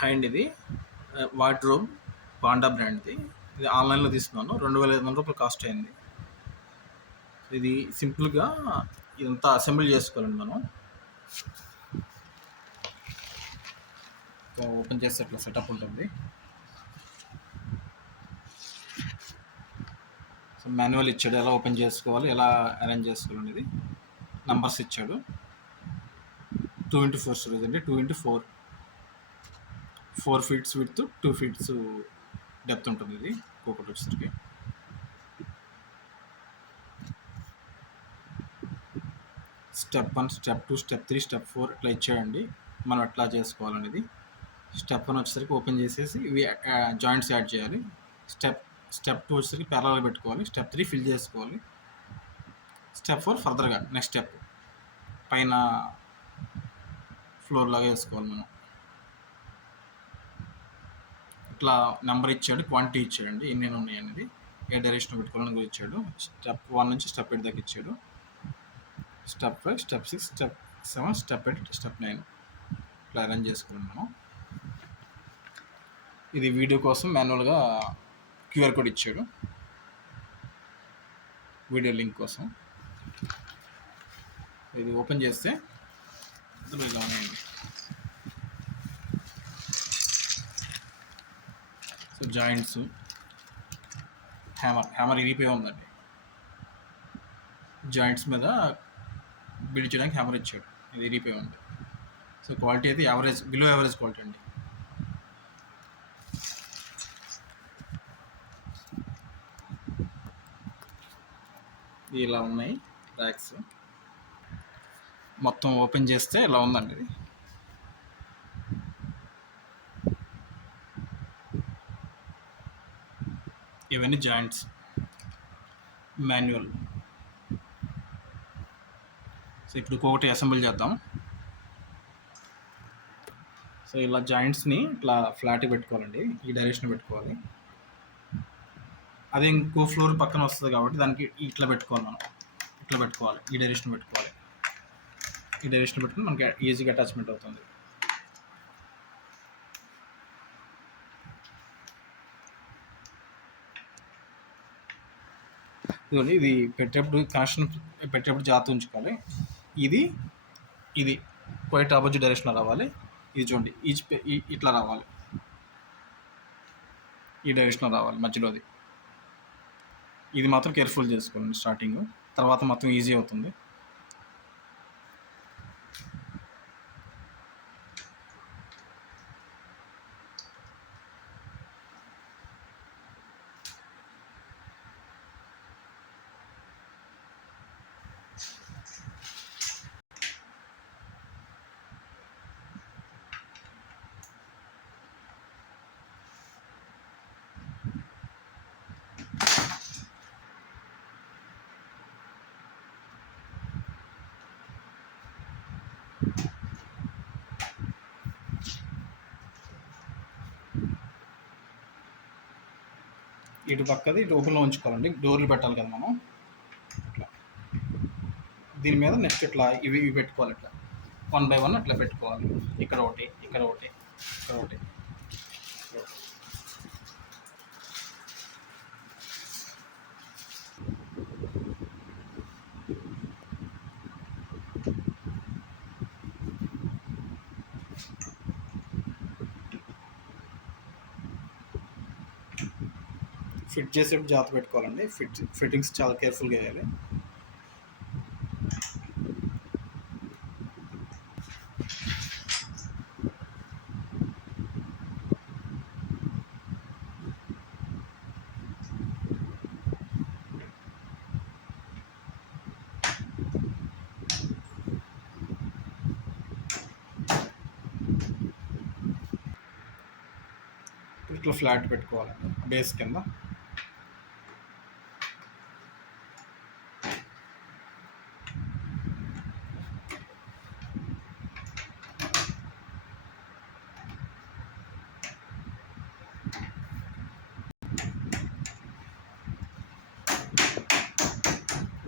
Hand ఇది wardrobe panda బ్రాండ్ది. ఇది ఆన్లైన్లో తీసుకున్నాను, 2500 కాస్ట్ అయింది. ఇది సింపుల్గా ఇదంతా అసెంబ్లీ చేసుకోవాలండి మనం. ఓపెన్ చేస్తే ఇట్లా సెటప్ ఉంటుంది. సో మాన్యువల్ ఇచ్చాడు, ఎలా ఓపెన్ చేసుకోవాలి, ఎలా అరేంజ్ చేసుకోవాలి అనేది. నంబర్స్ ఇచ్చాడు. 2x4 స్టోరేజ్ అండి. 2x4 4 feet width, 2 feet depth ఉంటుంది. ఇది ఒక్కొక్కటి వచ్చేసరికి స్టెప్ 1, స్టెప్ 2, స్టెప్ 3, స్టెప్ 4 ఇట్లా ఇచ్చాడండి. మనం ఎట్లా చేసుకోవాలనేది. స్టెప్ 1 వచ్చేసరికి ఓపెన్ చేసేసి ఇవి జాయింట్స్ యాడ్ చేయాలి. స్టెప్ 2 వచ్చేసరికి ప్యారలల్ పెట్టుకోవాలి. స్టెప్ 3 ఫిల్ చేసుకోవాలి. స్టెప్ 4 ఫర్దర్గా నెక్స్ట్ స్టెప్ పైన ఫ్లోర్ లాగా వేసుకోవాలి మనం. ఇట్లా నెంబర్ ఇచ్చాడు, క్వాంటిటీ ఇచ్చాడండి, ఎన్ని ఉన్నాయి అనేది, ఏ డైరెక్షన్ పెట్టుకోవాలని కూడా ఇచ్చాడు. స్టెప్ 1 నుంచి స్టెప్ 8 దాకా ఇచ్చాడు. Step 5, step 6, step 7, step 8, step 9 ఇట్లా అరేంజ్ చేసుకున్నాం మనం. ఇది వీడియో కోసం మాన్యువల్గా క్యూఆర్ కోడ్ ఇచ్చాడు, వీడియో లింక్ కోసం. ఇది ఓపెన్ చేస్తే ఇలా ఉన్నాయండి. సో జాయింట్స్, హ్యామర్ ఇరిగిపోయి ఉందండి. జాయింట్స్ మీద బిల్డ్ చేయడానికి హ్యామర్ ఇచ్చాడు, ఇది ఇరిగిపోయి ఉంది. సో క్వాలిటీ అయితే యావరేజ్, బిలో యావరేజ్ క్వాలిటీ అండి. ఇలా ఉన్నాయి ర్యాక్స్. మొత్తం ఓపెన్ చేస్తే ఇలా ఉందండి. ఇది ఇవన్నీ జాయింట్స్, మాన్యువల్. సో ఇప్పుడు ఇంకొకటి అసెంబుల్ చేద్దాం. సో ఇలా జాయింట్స్ని ఇట్లా ఫ్లాట్గా పెట్టుకోవాలండి, ఈ డైరెక్షన్ పెట్టుకోవాలి. అదే ఇంకో ఫ్లోర్ పక్కన వస్తుంది కాబట్టి దానికి ఇట్లా పెట్టుకోవాలి మనం, ఇట్లా పెట్టుకోవాలి, ఈ డైరెక్షన్ పెట్టుకోవాలి. ఈ డైరెక్షన్ పెట్టుకుని మనకి ఈజీగా అటాచ్మెంట్ అవుతుంది. ఇదిగోండి, ఇది పెట్టేటప్పుడు కనెక్షన్ పెట్టేటప్పుడు జాగ్రత్త ఉంచుకోవాలి. ఇది క్వైట్ ఆపోజిట్ డైరెక్షన్లో రావాలి. ఇది చూడండి, ఇట్లా రావాలి, ఈ డైరెక్షన్లో రావాలి మధ్యలోది. ఇది మాత్రం కేర్ఫుల్ చేసుకోండి స్టార్టింగ్, తర్వాత మొత్తం ఈజీ అవుతుంది. ఇటు పక్కది ఇటు ఓపెన్లో ఉంచుకోవాలండి, డోర్లు పెట్టాలి కదా మనం. ఇట్లా దీని మీద నెక్స్ట్ ఇట్లా ఇవి పెట్టుకోవాలి, ఇట్లా 1 by 1 అట్లా పెట్టుకోవాలి. ఇక్కడ ఒకటి, ఇక్కడ ఒకటి, ఇక్కడ ఒకటి. ఫిట్ చేసేప్పుడు జాగ్రత్త పెట్టుకోవాలండి, ఫిట్టింగ్స్ చాలా కేర్ఫుల్గా వేయాలి. ఇట్లా ఫ్లాట్ పెట్టుకోవాలండి బేస్ కింద.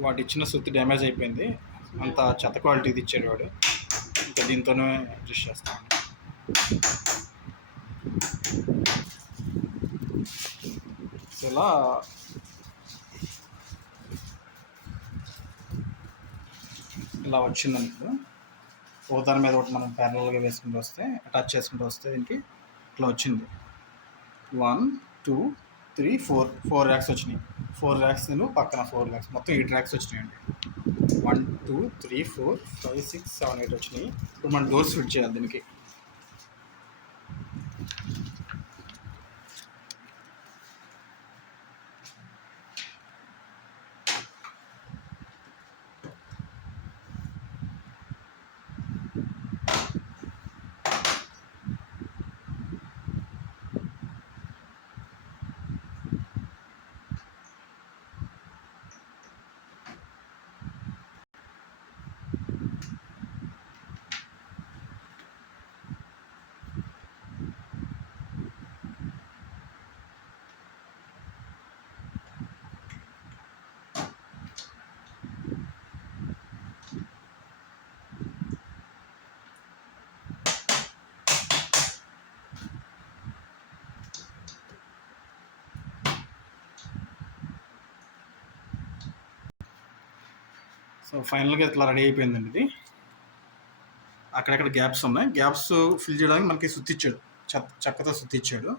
వాటి ఇచ్చిన సుత్తి డ్యామేజ్ అయిపోయింది, అంత చెత్త క్వాలిటీది ఇచ్చాడు వాడు. ఇంకా దీంతోనే అడ్జస్ట్ చేస్తాను. సో ఇలా వచ్చిందనుకో, ఒకదాని మీద ఒకటి మనం ప్యారలల్గా వేసుకుంటూ వస్తే, అటాచ్ చేసుకుంటూ వస్తే దీనికి ఇట్లా వచ్చింది. 1 2 3 4 ర్యాక్స్ వచ్చినాయి. 4 ర్యాక్స్ పక్కన 4 ర్యాక్స్, మొత్తం 8 ర్యాక్స్ వచ్చినాయండి. 1 2 3 4 5 6 7 8 వచ్చినాయి. ఇప్పుడు మనం డోర్స్ ఫిట్ చేయాలి దీనికి. సో ఫైనల్గా ఇట్లా రెడీ అయిపోయిందండి ఇది. అక్కడక్కడ గ్యాప్స్ ఉన్నాయి. గ్యాప్స్ ఫిల్ చేయడానికి మనకి సుత్తిచ్చాడు, చెక్కతో సుత్తిచ్చాడు.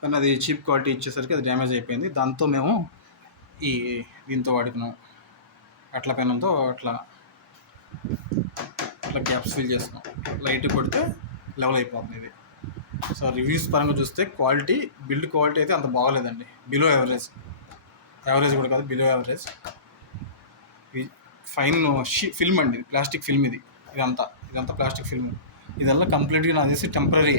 కానీ అది చీప్ క్వాలిటీ ఇచ్చేసరికి అది డ్యామేజ్ అయిపోయింది. దాంతో మేము దీంతో వాడుకున్నాం, అట్లా పెనంతో అట్లా గ్యాప్స్ ఫిల్ చేస్తున్నాం. లైట్ కొడితే లెవెల్ అయిపోతుంది ఇది. సో రివ్యూస్ పరంగా చూస్తే బిల్డ్ క్వాలిటీ అయితే అంత బాగోలేదండి. బిలో యావరేజ్ కూడా కాదు, బిలో యావరేజ్. ఫైన్ ఫిల్మ్ అండి, ప్లాస్టిక్ ఫిల్మ్ ఇదంతా ప్లాస్టిక్ ఫిల్మ్. ఇదల్లా కంప్లీట్గా నాకు తెలిసి టెంపరీ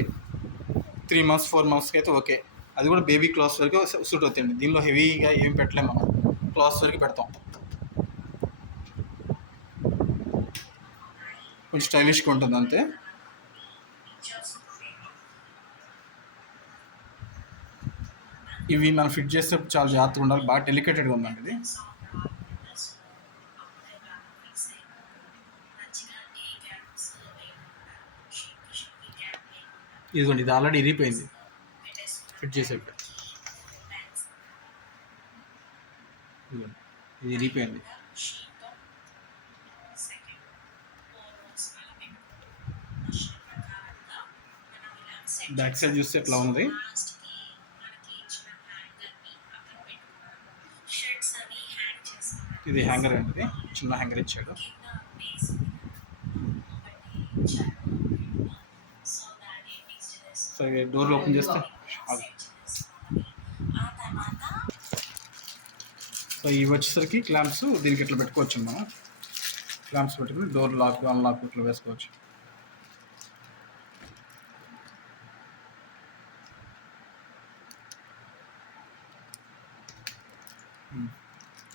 3 months 4 monthsకి అయితే ఓకే. అది కూడా బేబీ క్లాత్స్ వరకు సూట్ అవుతాయండి. దీనిలో హెవీగా ఏం పెట్టలేము మనం, క్లాత్స్ వరకు పెడతాం. కొంచెం స్టైలిష్గా ఉంటుంది అంతే. ఇవి మనం ఫిట్ చేస్తే చాలా జాగ్రత్తగా ఉండాలి. బాగా డెలికేటెడ్గా ఉందండి ఇది. ఇదిగోండి, ఇది ఆల్రెడీ ఇరిగిపోయింది ఫిట్ చేసేట. ఇది ఇరిగిపోయింది. బ్యాక్ సైడ్ చూస్తే ఎట్లా ఉంది. ఇది హ్యాంగర్ అండి, ఇది చిన్న హ్యాంగర్ ఇచ్చాడు. సో డోర్ ఓపెన్ చేస్తే సో ఇవి వచ్చేసరికి క్లాంప్స్, దీనికి ఇట్లా పెట్టుకోవచ్చు. మనం క్లాంప్స్ పెట్టుకుని డోర్ లాక్ అన్లాక్ ఇట్లా వేసుకోవచ్చు.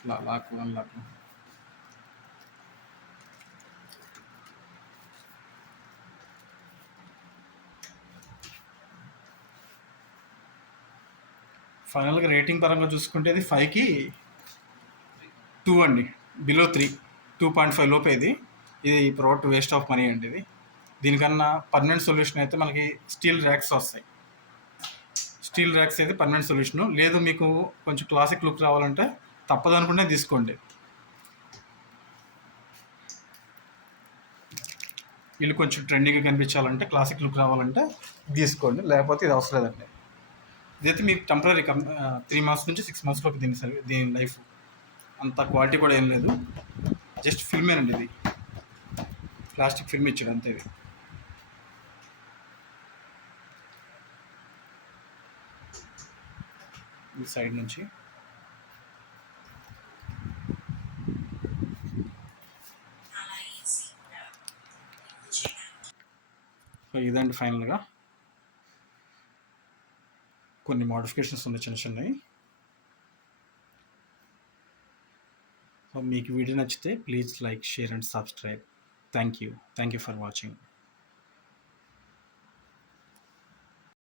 Lock unlock. ఫైనల్గా రేటింగ్ పరంగా చూసుకుంటే ఇది 5కి 2 అండి, బిలో 3, 2.5 లోపే. ఇది ప్రోడక్ట్ వేస్ట్ ఆఫ్ మనీ అండి ఇది. దీనికన్నా పర్మనెంట్ సొల్యూషన్ అయితే మనకి స్టీల్ ర్యాక్స్ వస్తాయి. స్టీల్ ర్యాక్స్ అయితే పర్మనెంట్ సొల్యూషను. లేదు మీకు కొంచెం క్లాసిక్ లుక్ రావాలంటే తప్పదనుకుంటే తీసుకోండి. వీళ్ళు కొంచెం ట్రెండింగ్గా కనిపించాలంటే, క్లాసిక్ లుక్ రావాలంటే తీసుకోండి, లేకపోతే ఇది అవసరం లేదండి. ఇదైతే మీకు టెంపరీ 3 months నుంచి 6 monthsలోకి దీని లైఫ్. అంత క్వాలిటీ కూడా ఏం లేదు, జస్ట్ ఫిల్మేనండి. ఇది ప్లాస్టిక్ ఫిల్మ్ ఇచ్చాడు అంతే. ఇది ఈ సైడ్ నుంచి సో ఇదండి. ఫైనల్గా కొన్ని మోడిఫికేషన్స్ ఉన్నాయి, చిన్న చిన్నవి. సో మీకు వీడియో నచ్చితే please like, share and subscribe. Thank you for watching.